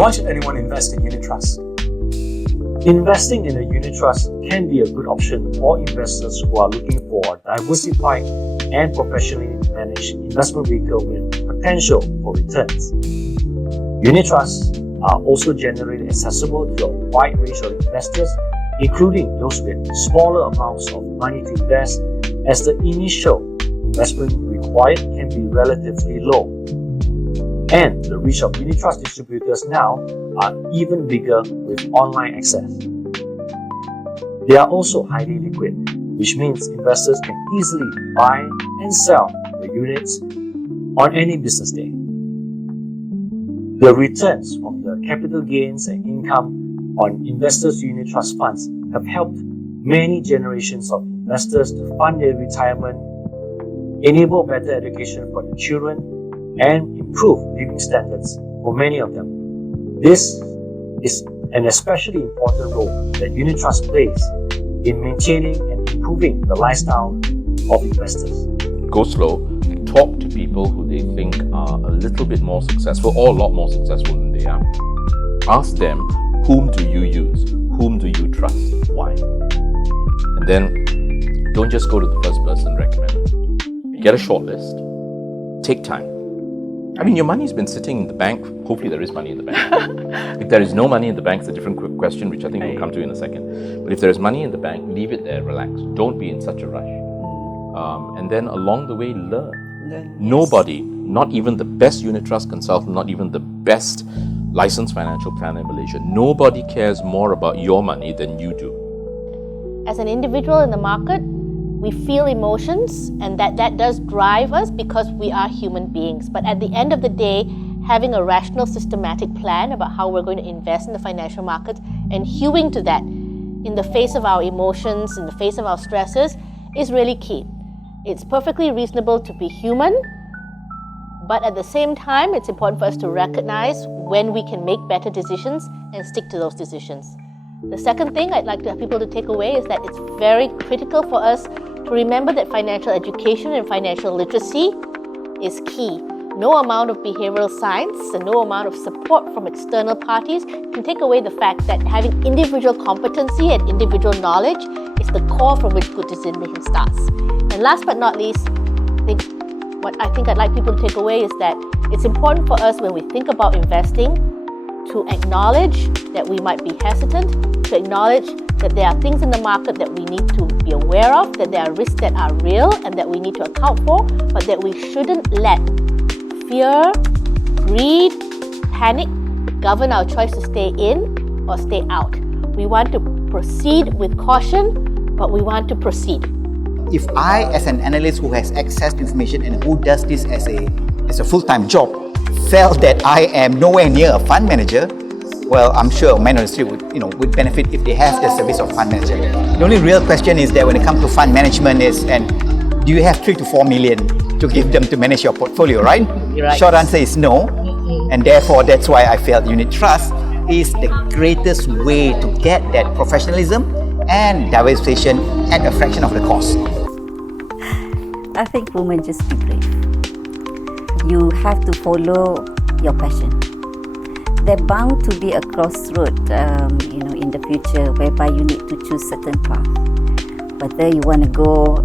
why should anyone invest in unit trusts? Investing in a unit trust can be a good option for investors who are looking for a diversified and professionally managed investment vehicle with potential for returns. Unit trusts are also generally accessible to a wide range of investors, including those with smaller amounts of money to invest, as the initial investment required can be relatively low. And the reach of unit trust distributors now are even bigger with online access. They are also highly liquid, which means investors can easily buy and sell the units on any business day. The returns from the capital gains and income on investors' unit trust funds have helped many generations of investors to fund their retirement, enable better education for their children, and improve living standards for many of them. This is an especially important role that unit trust plays in maintaining and improving the lifestyle of investors. Go slow, talk to people who they think are a little bit more successful or a lot more successful than they are. Ask them, whom do you use? Whom do you trust? Why? And then don't just go to the first person recommended. Get a short list. Take time. I mean, your money's been sitting in the bank. Hopefully there is money in the bank. If there is no money in the bank, it's a different question, which I think we'll come to in a second. But if there is money in the bank, leave it there, relax. Don't be in such a rush. And then along the way, learn. Nobody, not even the best unit trust consultant, not even the best licensed financial planner in Malaysia, nobody cares more about your money than you do. As an individual in the market, we feel emotions, and that does drive us because we are human beings. But at the end of the day, having a rational, systematic plan about how we're going to invest in the financial markets and hewing to that in the face of our emotions, in the face of our stresses, is really key. It's perfectly reasonable to be human, but at the same time, it's important for us to recognize when we can make better decisions and stick to those decisions. The second thing I'd like people to take away is that it's very critical for us to remember that financial education and financial literacy is key. No amount of behavioral science and no amount of support from external parties can take away the fact that having individual competency and individual knowledge is the core from which good decision-making starts. And last but not least, what I think I'd like people to take away is that it's important for us when we think about investing to acknowledge that we might be hesitant, to acknowledge that there are things in the market that we need to be aware of, that there are risks that are real and that we need to account for, but that we shouldn't let fear, greed, panic govern our choice to stay in or stay out. We want to proceed with caution, but we want to proceed. If I, as an analyst who has access to information and who does this as a full-time job, felt that I am nowhere near a fund manager, well, I'm sure man on the street would benefit if they have the service of fund manager. The only real question is that when it comes to fund management is, and do you have 3 to 4 million to give them to manage your portfolio, right? Right. Short answer is no, and therefore that's why I felt unit trust is the greatest way to get that professionalism and diversification at a fraction of the cost. I think women just be brave. You have to follow your passion. There's bound to be a crossroad, in the future whereby you need to choose certain path. Whether you want to go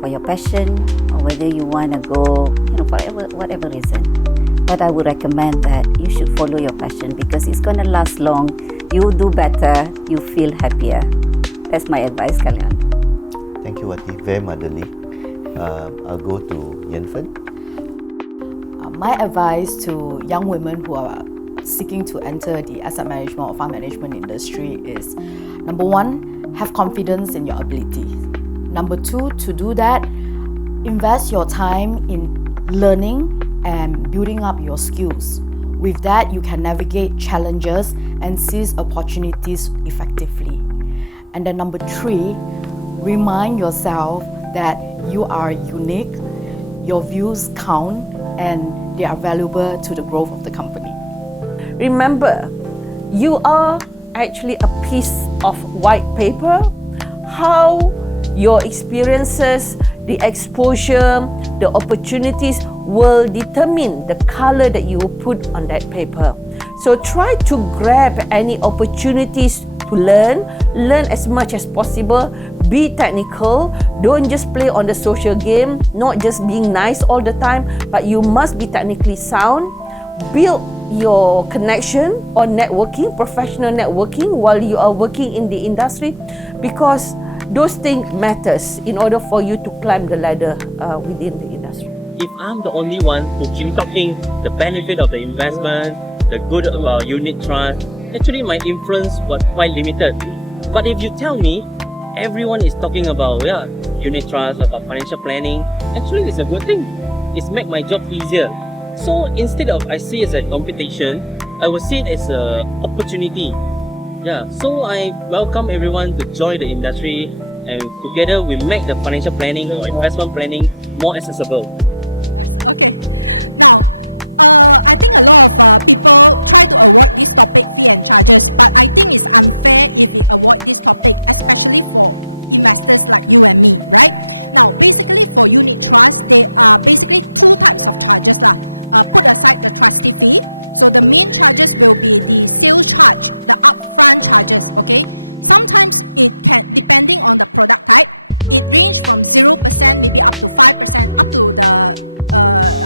for your passion or whether you want to go, for whatever reason. But I would recommend that you should follow your passion because it's going to last long. You do better. You feel happier. That's my advice, Kalyan. Thank you, Wati. Very motherly. I'll go to Yenfen. My advice to young women who are seeking to enter the asset management or fund management industry is, number 1, have confidence in your ability. Number 2, to do that, invest your time in learning and building up your skills. With that, you can navigate challenges and seize opportunities effectively. And then number 3, remind yourself that you are unique, your views count, and they are valuable to the growth of the company. Remember, you are actually a piece of white paper. How your experiences, the exposure, the opportunities will determine the color that you will put on that paper. So try to grab any opportunities to learn as much as possible, be technical, don't just play on the social game, not just being nice all the time, but you must be technically sound, build your connection or networking, professional networking while you are working in the industry, because those things matters in order for you to climb the ladder within the industry. If I'm the only one who keep talking the benefit of the investment, the good about unit trust, actually my influence was quite limited. But if you tell me everyone is talking about unit trust, about financial planning, actually it's a good thing. It's make my job easier. So instead of I see it as a competition, I will see it as an opportunity. So I welcome everyone to join the industry, and together we make the financial planning or investment planning more accessible. Okay. Now, I think a lot of people try to avoid this topic, fee and charges, but I think it's unfair if we avoid this topic, especially for investors like you and me, right? Now, basically for unit trust, there are basically two types of charges lah. Put aside the trustee fee. So the main charges will be the sales charge, the upfront charges, okay? Sometimes it can, depending on the product type, it range from 0%, maybe up to 5%, up to the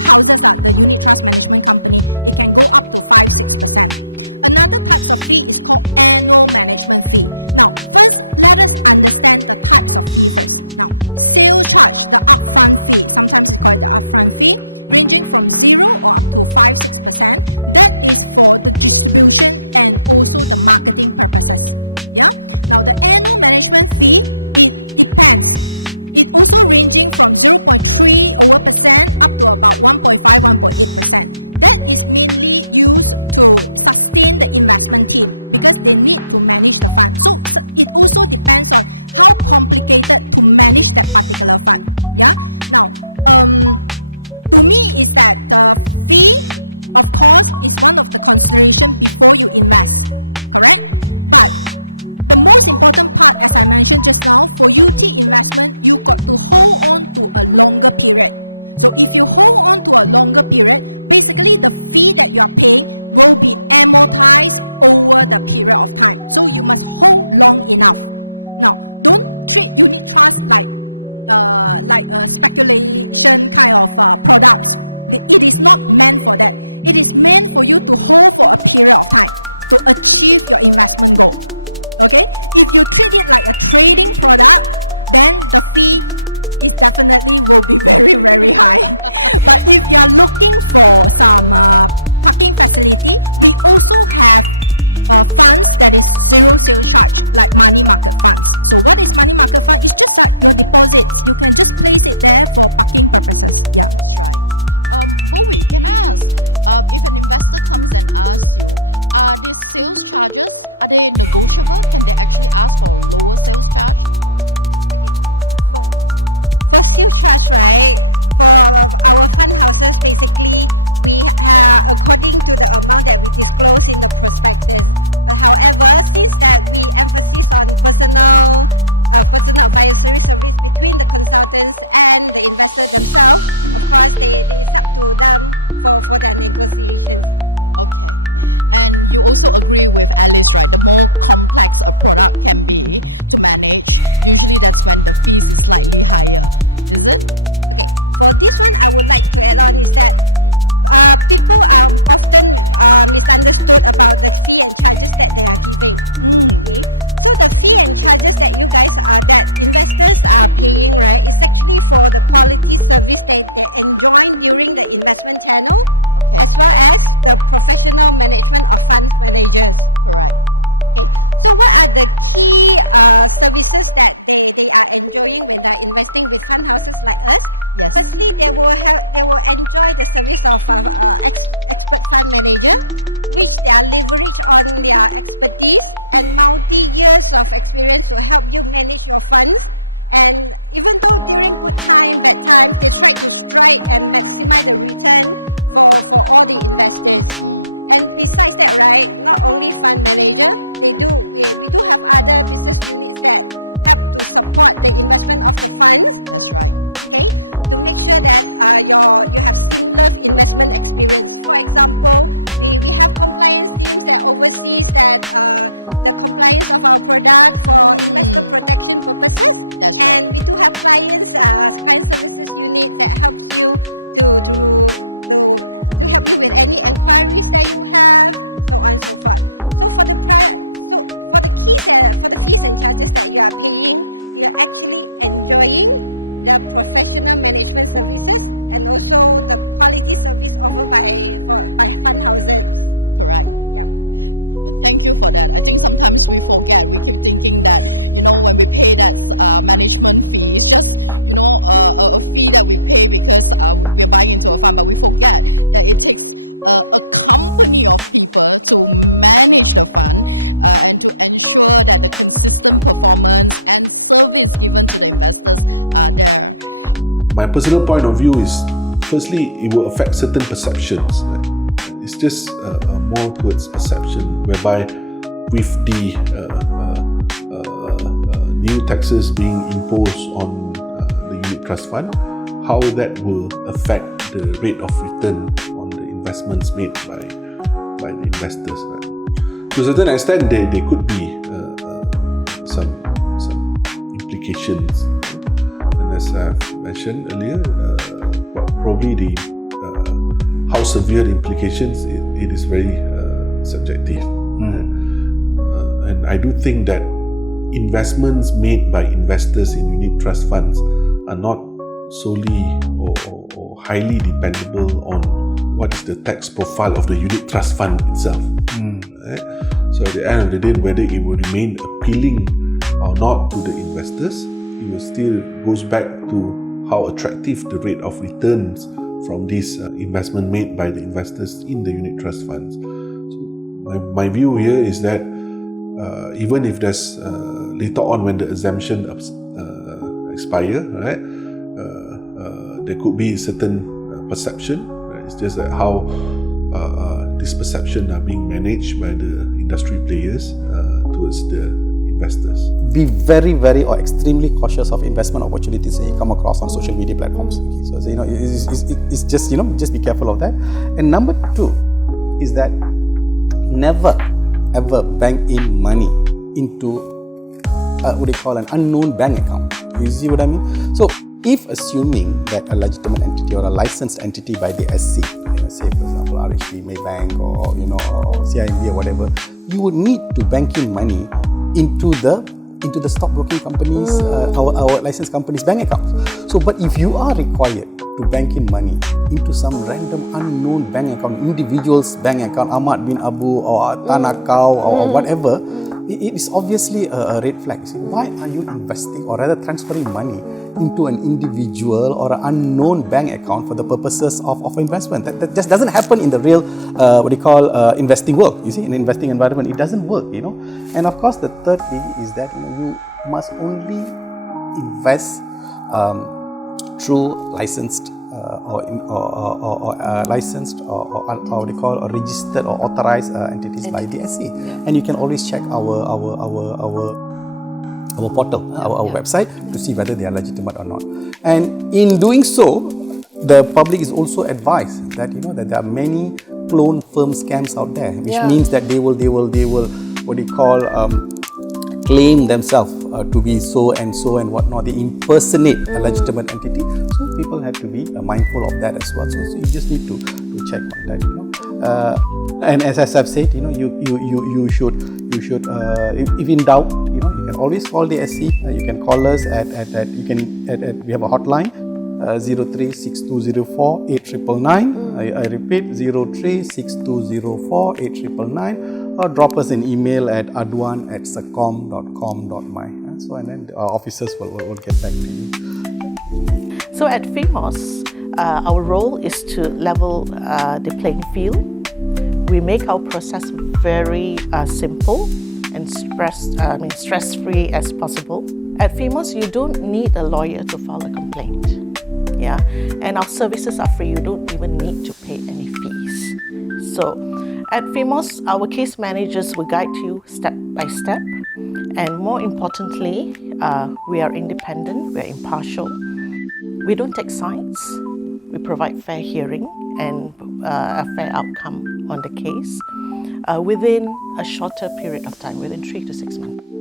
houses, the unit trust management company, it can go up to 5-6%. Another types of fee is called annual management fee. Now, first, let us understand the types of fee first. Now, sales charge, the upfront fee, sometimes it's called the upfront fee, ranging from 0 or up to 5-6%. That is for the distribution and also the marketing purposes. Yeah. Now, the annual management fee, it depends. It also ranging from 0.3% up to about 1.5-1.8%. That is mainly used to sustain the investment team because they need to manage the fund. So it also depends on how complicated to manage that particular fund. Yeah. Now, to me is that the fee, of course, is one of the consideration before you invest. Correct? But the most important part, as I mentioned just now, for UT investment, you got to hold on to a longer period. So if you hold on to a longer period, basically the fee that you are paying will be amortized over the period of time. So you must hold long enough. Now, don't treat unit trust like a speculation kind of products. It is not meant for that. It is meant for you to hold for a period of time to achieve your investment goal. Okay? If you treat it like a trading product, then the fee is definitely will be very, very high. But if you are looking for some parking facility, we also have funds that is zero sales charge, like money market funds. So what is money market fund? It's just like your deposits. You can just place it there for parking purposes. Yeah. That's right. Bowie, can I ask, if an investor comes and asks you, are these sales charges, are they negotiable? Can they actually ask for a lower sales charge? For sales charge, right, for our fund houses, basically, we have, according to the amount that we disclose in the prospectus. But however, since that we emphasize on personal advisory service between the consultants and the investor themselves, of course, it's up to them for their negotiations. Okay. And you also agree with Alice, right? The more complex a product can be to manage, usually that's when the fees is slightly higher, is it? Okay, for this one, I would like to add on is that people are often misunderstood about the fee and charges that they are giving. Okay, so the fee and charges that you guys that investors are paying, right, is actually for the quality service that they enjoy during the investment channel. Okay. As well as the professional management of fund managers. Correct. Okay. So what are the key services that they are enjoying when they're investing with fund houses like us? Yes. Firstly, they will enjoy the service of expert fund manager, which they are leverage on their expertise and multi-years of experience to help you manage your funds. And even though during good time, bad times, they try to strike and maximize the return for all the investors. And besides that, right, not only fund manager, we do have other business units that help to support the investment of the funds. That's right. Okay. to make sure that you have seamless investment experience. For example, we have compliance teams that oversees that the compliance of our product for investor protection purposes. That's right. And we do have client services unit that helps you to help you with any inquiries that you have, so on and so forth. So for the fees and charges that you are paying, you are actually enjoying the professional management services and also the quality service offered by fund houses. Correct. Yep. Thank you for that. I think sometimes we forget. We keep thinking that, when we pay that management fee, it's just, a fee that we pay because we're buying into a fund. But we forget that it takes a company of people to manage the fund and to ensure that the consistent performance and service given to the investors are there. My personal point of view is, firstly, it will affect certain perceptions. It's just more towards perception, whereby with the new taxes being imposed on the unit trust fund, how that will affect the rate of return on the investments made by the investors. To a certain extent, there could be some implications, and as I've mentioned earlier, probably the how severe the implications, it is very subjective. And I do think that investments made by investors in unit trust funds are not solely or highly dependable on what is the tax profile of the unit trust fund itself. Right? So at the end of the day, whether it will remain appealing or not to the investors, it will still goes back to how attractive the rate of returns from this investment made by the investors in the unit trust funds. So my view here is that even if there's later on when the exemption expire, right, there could be certain perception. Right? It's just that how this perception are being managed by the industry players towards the investors. Be very, very or extremely cautious of investment opportunities that you come across on social media platforms. So it's just just be careful of that. And number two is that never ever bank in money into what they call an unknown bank account. You see what I mean? So if assuming that a legitimate entity or a licensed entity by the SC, say for example RHB, Maybank, or or CIMB or whatever, you would need to bank in money into the stockbroking companies, our licensed companies' bank accounts. So, but if you are required to bank in money into some random unknown bank account, individual's bank account, Ahmad bin Abu or Tanakau or whatever, it is obviously a red flag. You see, why are you investing or rather transferring money into an individual or an unknown bank account for the purposes of investment? That just doesn't happen in the real, investing world. You see, in the investing environment, it doesn't work, And of course, the third thing is that you must only invest through licensed licensed or what they call or registered or authorized entities by the SC. And you can always check our portal, our website, to see whether they are legitimate or not. And in doing so, the public is also advised that that there are many clone firm scams out there, which means that they will what they call claim themselves to be so and whatnot. They impersonate a legitimate entity. So people have to be mindful of that as well. So you just need to check on that. And as I've said, you should if in doubt, you can always call the SC. You can call us at we have a hotline 0362048999. I repeat 0362048999. Or drop us an email at aduan@secom.com.my. So and then our officers will get back to you. So at FIMMOS, our role is to level the playing field. We make our process very simple and stress-free as possible. At FIMMOS, you don't need a lawyer to file a complaint. Yeah, and our services are free. You don't even need to pay any fees. So at FIMMOS, our case managers will guide you step by step. And more importantly, we are independent, we are impartial. We don't take sides. We provide fair hearing and a fair outcome on the case within a shorter period of time, within 3 to 6 months.